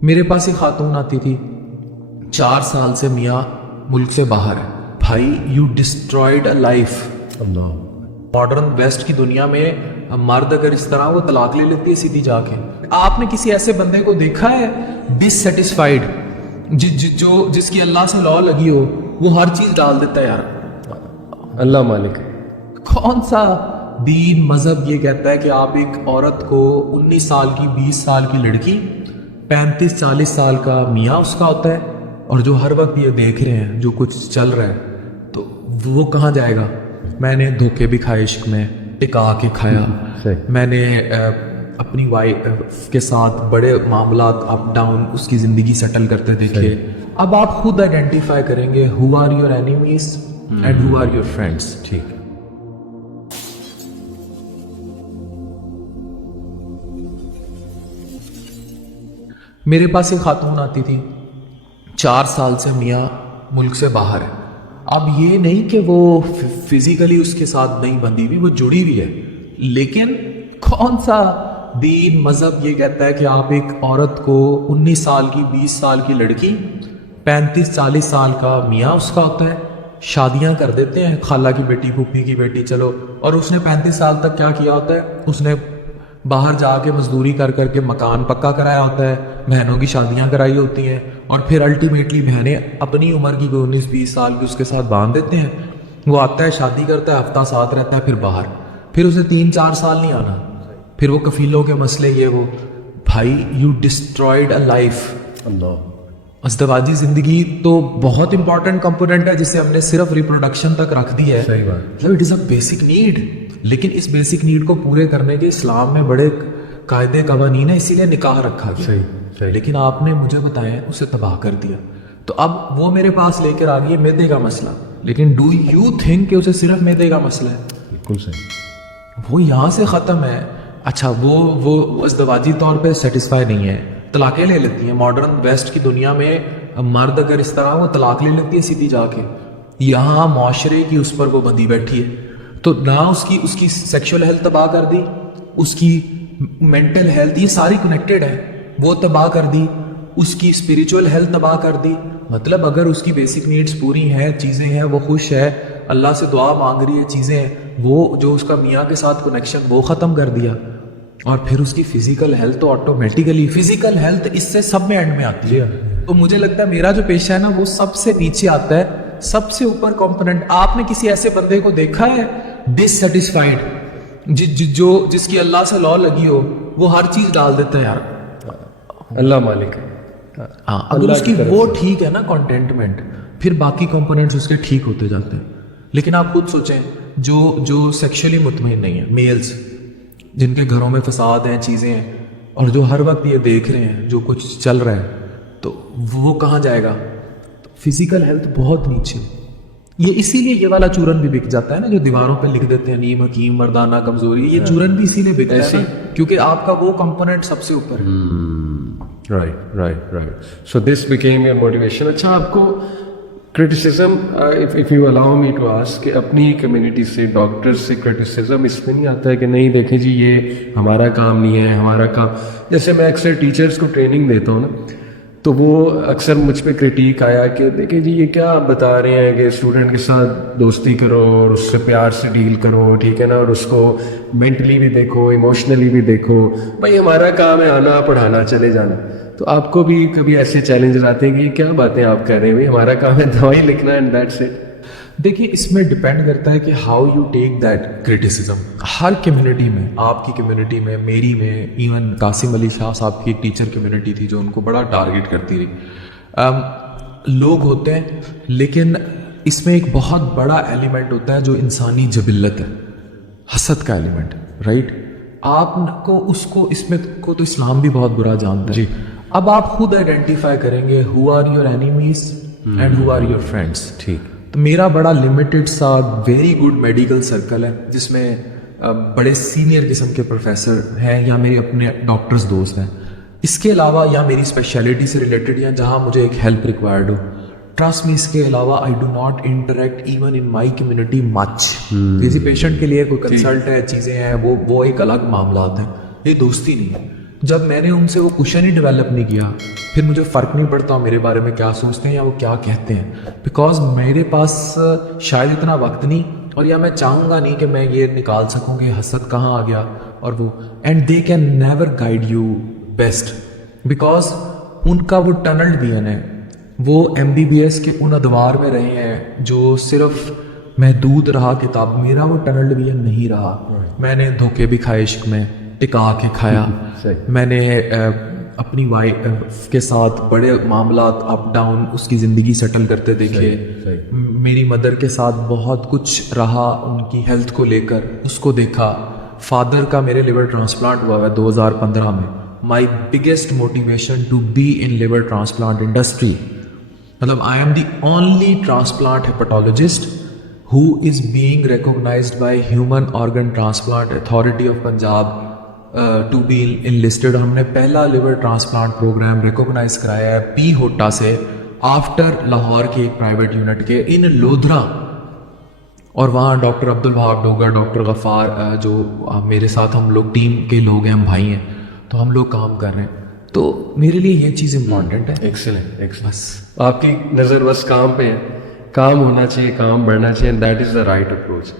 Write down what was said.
میرے پاس ایک خاتون آتی تھی 4 سال سے میاں ملک سے باہر ہے. بھائی یو ڈسٹرائڈ اے لائف. اللہ. ماڈرن ویسٹ کی دنیا میں مرد اگر اس طرح وہ طلاق لے لیتی ہے سیدھی جا کے. آپ نے کسی ایسے بندے کو دیکھا ہے ڈس سیٹسفائیڈ جس کی اللہ سے لا لگی ہو وہ ہر چیز ڈال دیتا ہے یار. اللہ مالک. کون سا دین مذہب یہ کہتا ہے کہ آپ ایک عورت کو 19 سال کی 20 سال کی لڑکی 35-40 سال کا میاں اس کا ہوتا ہے اور جو ہر وقت یہ دیکھ رہے ہیں جو کچھ چل رہا ہے تو وہ کہاں جائے گا. میں نے دھوکے بھی کھائے عشق میں, ٹکا کے کھایا. میں نے اپنی وائف کے ساتھ بڑے معاملات اپ ڈاؤن اس کی زندگی سیٹل کرتے دیکھے. اب آپ خود آئیڈینٹیفائی کریں گے who are your enemies and who are your friends. ٹھیک. میرے پاس ایک خاتون آتی تھی 4 سال سے میاں ملک سے باہر ہے. اب یہ نہیں کہ وہ فزیکلی اس کے ساتھ نہیں بندھی ہوئی, وہ جڑی ہوئی ہے, لیکن کون سا دین مذہب یہ کہتا ہے کہ آپ ایک عورت کو 19 سال کی 20 سال کی لڑکی 35-40 سال کا میاں اس کا ہوتا ہے, شادیاں کر دیتے ہیں خالہ کی بیٹی پھوپھی کی بیٹی چلو, اور اس نے 35 سال تک کیا کیا ہوتا ہے, اس نے باہر جا کے مزدوری کر کر کے مکان پکا کرایا ہوتا ہے, بہنوں کی شادیاں کرائی ہوتی ہیں, اور پھر الٹیمیٹلی بہنیں اپنی عمر کی 19-20 سال کی اس کے ساتھ باندھ دیتے ہیں. وہ آتا ہے شادی کرتا ہے ہفتہ ساتھ رہتا ہے پھر باہر, پھر اسے 3-4 سال نہیں آنا, پھر وہ کفیلوں کے مسئلے یہ وہ. بھائی یو ڈسٹرائڈ اے لائف. اللہ. ازدواجی زندگی تو بہت امپورٹنٹ کمپوننٹ ہے جسے ہم نے صرف ریپروڈکشن تک رکھ دی ہے. صحیح بات. It is a basic need, لیکن اس بیسک نیڈ کو پورے کرنے کے اسلام میں بڑے قاعدے قوانین ہیں, اسی لیے نکاح رکھا گیا. صحیح. لیکن آپ نے مجھے بتایا اسے تباہ کر دیا. تو اب وہ میرے پاس لے کر آ گئی میدے کا مسئلہ, لیکن ڈو یو تھنک کہ اسے صرف میدے کا مسئلہ ہے؟ بالکل صحیح. وہ یہاں سے ختم ہے. اچھا وہ ازدواجی طور پہ سیٹسفائی نہیں ہے, طلاقیں لے لیتی ہیں. ماڈرن ویسٹ کی دنیا میں مرد اگر اس طرح وہ طلاق لے لیتی ہے سیدھی جا کے, یہاں معاشرے کی اس پر وہ بندھی بیٹھی ہے. تو نہ اس کی سیکشول ہیلتھ تباہ کر دی, اس کی مینٹل ہیلتھ, یہ ساری کنیکٹڈ ہے, وہ تباہ کر دی, اس کی اسپریچول ہیلتھ تباہ کر دی. مطلب اگر اس کی بیسک نیڈز پوری ہیں, چیزیں ہیں, وہ خوش ہے, اللہ سے دعا مانگ رہی ہے, چیزیں ہیں, وہ جو اس کا میاں کے ساتھ کنیکشن وہ ختم کر دیا, اور پھر اس کی فزیکل ہیلتھ تو آٹومیٹیکلی, فزیکل ہیلتھ اس سے سب میں اینڈ میں آتی ہے. تو مجھے لگتا ہے میرا جو پیشہ ہے نا وہ سب سے نیچے آتا ہے, سب سے اوپر کمپوننٹ. آپ نے کسی ایسے بندے کو دیکھا ہے ڈس سیٹسفائیڈ جس کی اللہ سے لا لگی ہو وہ ہر چیز ڈال دیتا ہے یار. اللہ مالک. ہاں اگر اس کی وہ ٹھیک ہے نا کنٹینٹمنٹ, پھر باقی کمپوننٹس اس کے ٹھیک ہوتے جاتے ہیں. لیکن آپ خود سوچیں جو سیکشلی مطمئن نہیں ہیں, میلز جن کے گھروں میں فساد ہیں, چیزیں ہیں, اور جو ہر وقت یہ دیکھ رہے ہیں جو کچھ چل رہا ہے, تو وہ کہاں جائے گا. فزیکل ہیلتھ بہت نیچے. یہ اسی لیے یہ والا چورن بھی بک جاتا ہے نا جو دیواروں پہ لکھ دیتے ہیں نیم حکیم مردانہ کمزوری, یہ چورن بھی اسی لیے بکتا ہے کیونکہ آپ کا وہ کمپوننٹ سب سے اوپر ہے. Right. So this became your motivation. اچھا آپ کو criticism, if you allow me to ask, کہ اپنی کمیونٹی سے, ڈاکٹر سے کرٹیسزم اس میں نہیں آتا ہے کہ نہیں دیکھیں جی یہ ہمارا کام نہیں ہے, ہمارا کام, جیسے میں اکثر ٹیچرس کو ٹریننگ دیتا ہوں نا, تو وہ اکثر مجھ پہ کرٹیک آیا کہ دیکھیں جی یہ کیا آپ بتا رہے ہیں کہ اسٹوڈنٹ کے ساتھ دوستی کرو اور اس سے پیار سے ڈیل کرو, ٹھیک ہے نا, اور اس کو مینٹلی بھی دیکھو, ایموشنلی بھی دیکھو. بھائی ہمارا کام ہے آنا پڑھانا چلے جانا. تو آپ کو بھی کبھی ایسے چیلنجز آتے ہیں کہ یہ کیا باتیں آپ کہہ رہے ہیں, بھائی ہمارا کام ہے دوائی لکھنا اینڈ دیٹس اٹ. دیکھیے اس میں ڈپینڈ کرتا ہے کہ how you take that criticism. Hare community میں, آپ کی کمیونٹی میں, میری میں, ایون قاسم علی شاہ صاحب کی ایک ٹیچر کمیونٹی تھی جو ان کو بڑا ٹارگیٹ کرتی رہی. لوگ ہوتے ہیں, لیکن اس میں ایک بہت بڑا ایلیمنٹ ہوتا ہے جو انسانی جبلت ہے, حسد کا ایلیمنٹ, رائٹ. آپ کو اس میں کو تو اسلام بھی بہت برا جانتا ہے. اب آپ خود آئیڈینٹیفائی کریں گے who are your enemies and who are your friends. ٹھیک. تو میرا بڑا لمیٹڈ سا ویری گڈ میڈیکل سرکل ہے جس میں بڑے سینئر قسم کے پروفیسر ہیں یا میرے اپنے ڈاکٹرز دوست ہیں. اس کے علاوہ یا میری اسپیشلٹی سے ریلیٹڈ یا جہاں مجھے ایک ہیلپ ریکوائرڈ ہو, ٹرسٹ می, اس کے علاوہ I do not interact even in my community much. کسی پیشنٹ کے لیے کوئی کنسلٹ ہے, چیزیں ہیں, وہ ایک الگ معاملات ہیں, یہ دوستی نہیں ہے. جب میں نے ان سے وہ کوشچن ہی ڈیولپ نہیں کیا پھر مجھے فرق نہیں پڑتا میرے بارے میں کیا سوچتے ہیں یا وہ کیا کہتے ہیں, بیکاز میرے پاس شاید اتنا وقت نہیں, اور یا میں چاہوں گا نہیں کہ میں یہ نکال سکوں کہ حسد کہاں آ گیا اور وہ, and they can never guide you best, because ان کا وہ ٹنل ویژن ہے. وہ MBBS کے ان ادوار میں رہے ہیں جو صرف محدود رہا کتاب, میرا وہ ٹنل ویژن نہیں رہا. میں نے دھوکے بھی کھائے عشق میں, ٹکا کے کھایا, میں نے اپنی وائف کے ساتھ بڑے معاملات اپ ڈاؤن اس کی زندگی سیٹل کرتے دیکھے. میری مدر کے ساتھ بہت کچھ رہا ان کی ہیلتھ کو لے کر, اس کو دیکھا. فادر کا میرے لیور ٹرانسپلانٹ ہوا ہے 2015 میں. My biggest motivation to be in liver transplant industry, مطلب I am the only transplant hepatologist who is being recognized by Human Organ Transplant Authority of Punjab to be enlisted. ہم نے پہلا liver transplant programme recognise کرایا ہے پی ہوٹا سے after Lahore کے ایک private unit کے ان لودھرا, اور وہاں ڈاکٹر عبدالوہاب ڈوگر, ڈاکٹر غفار, جو میرے ساتھ ہم لوگ ٹیم کے لوگ ہیں, ہم بھائی ہیں, تو ہم لوگ کام کر رہے ہیں. تو میرے لیے یہ چیز امپورٹنٹ ہے. ایکسلنٹ. بس آپ کی نظر بس کام پہ ہے, کام ہونا چاہیے, کام بڑھنا چاہیے, that is the right approach.